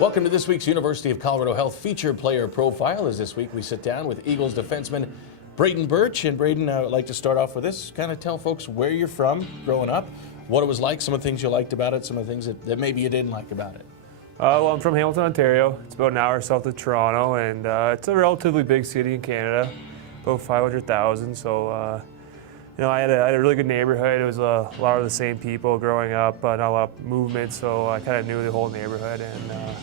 Welcome to this week's University of Colorado Health Feature Player Profile. As this week we sit down with Eagles defenseman Braden Birch. And Braden, I would like to start off with this. Kind of tell folks where you're from growing up, what it was like, some of the things you liked about it, some of the things that maybe you didn't like about it. Well, I'm from Hamilton, Ontario. It's about an hour south of Toronto, and it's a relatively big city in Canada, about 500,000. So, I had a really good neighborhood. It was a lot of the same people growing up, not a lot of movement, so I kind of knew the whole neighborhood and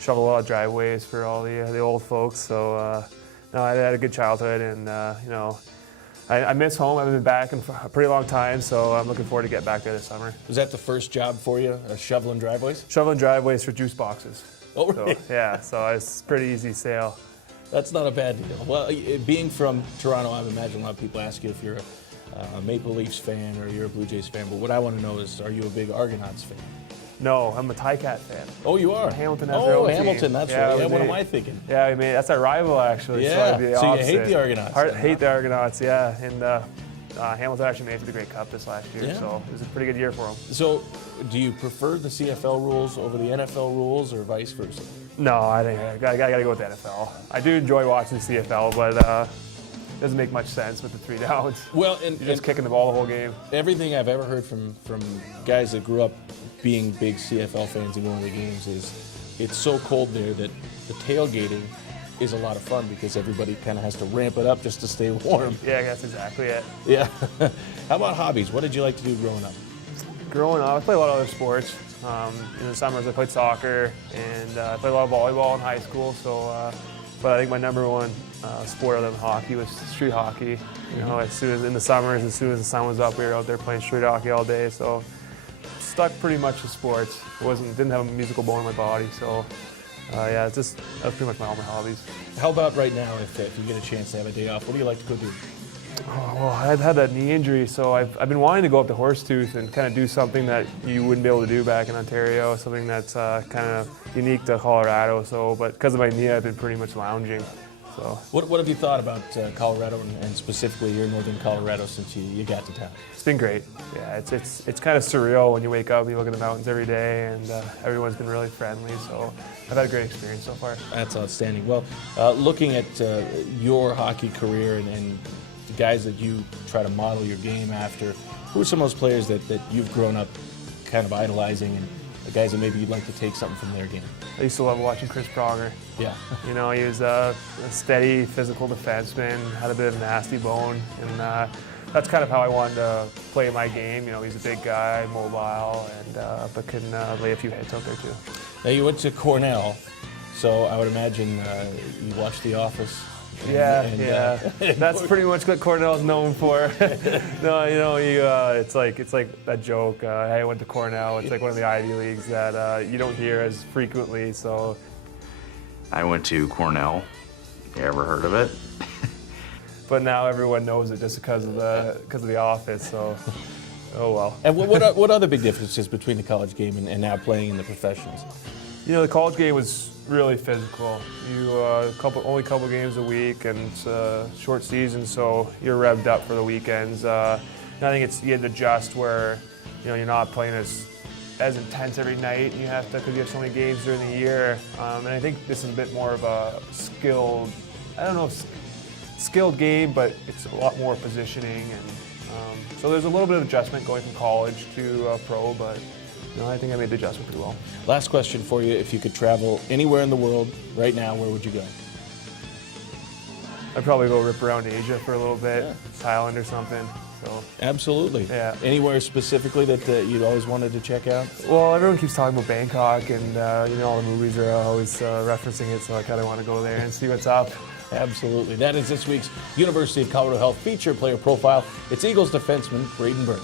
shoveled a lot of driveways for all the old folks. So, I had a good childhood, and I miss home. I haven't been back in a pretty long time, so I'm looking forward to get back there this summer. Was that the first job for you, shoveling driveways? Shoveling driveways for juice boxes. Oh, really? So, yeah, so it's a pretty easy sale. That's not a bad deal. Well, being from Toronto, I imagine a lot of people ask you if you're a Maple Leafs fan or you're a Blue Jays fan, but what I want to know is, are you a big Argonauts fan? No, I'm a Ticats fan. Oh, you are? Hamilton has their own Hamilton, team. that's right. Yeah, what am I thinking? Yeah, I mean, that's our rival, actually. Yeah, so you hate the Argonauts. Hate the Argonauts, yeah. And Hamilton actually made it to the Great Cup this last year, so it was a pretty good year for them. So, do you prefer the CFL rules over the NFL rules, or vice versa? No, I think I got to go with the NFL. I do enjoy watching the CFL, but it doesn't make much sense with the 3 downs. Well, and you're just kicking the ball the whole game. Everything I've ever heard from guys that grew up being big CFL fans and going to the games is it's so cold there that the tailgating is a lot of fun because everybody kind of has to ramp it up just to stay warm. Yeah, that's exactly it. Yeah. How about hobbies? What did you like to do growing up? Growing up, I played a lot of other sports. In the summers, I played soccer, and I played a lot of volleyball in high school. So, but I think my number one sport other than hockey was street hockey. You know, as soon as in the summers, as soon as the sun was up, we were out there playing street hockey all day. So, stuck pretty much to sports. Didn't have a musical bone in my body. So, yeah, that was pretty much all my hobbies. How about right now, if you get a chance to have a day off, what do you like to go do? Oh, well, I've had that knee injury, so I've been wanting to go up to Horsetooth and kind of do something that you wouldn't be able to do back in Ontario, something that's kind of unique to Colorado. So, but because of my knee, I've been pretty much lounging. So, what have you thought about Colorado and specifically your northern Colorado since you got to town? It's been great. Yeah, it's kind of surreal when you wake up, you look at the mountains every day, and everyone's been really friendly. So I've had a great experience so far. That's outstanding. Well, looking at your hockey career and the guys that you try to model your game after, who are some of those players that you've grown up kind of idolizing and the guys that maybe you'd like to take something from their game? I used to love watching Chris Pronger. Yeah. You know, he was a steady, physical defenseman, had a bit of a nasty bone, and that's kind of how I wanted to play my game. You know, he's a big guy, mobile, and but can lay a few hits out there too. Now, you went to Cornell, so I would imagine you watched The Office. Yeah. That's pretty much what Cornell's known for. No, it's like that joke. Hey, I went to Cornell. It's like one of the Ivy Leagues that you don't hear as frequently. So, I went to Cornell. You ever heard of it? But now everyone knows it just because of the Office. So, oh well. And what other big differences between the college game and now playing in the professionals? You know, the college game was really physical. You only a couple games a week, and it's a short season, so you're revved up for the weekends. I think you have to adjust where you're not playing as intense every night. You have to, because you have so many games during the year. And I think this is a bit more of a skilled game, but it's a lot more positioning, and so there's a little bit of adjustment going from college to pro, but. No, I think I made the adjustment pretty well. Last question for you. If you could travel anywhere in the world right now, where would you go? I'd probably go rip around Asia for a little bit, Thailand or something. So. Absolutely. Yeah. Anywhere specifically that you'd always wanted to check out? Well, everyone keeps talking about Bangkok, and all the movies are always referencing it, so I kind of want to go there and see what's up. Absolutely. That is this week's University of Colorado Health Feature Player Profile. It's Eagles defenseman Braden Birch.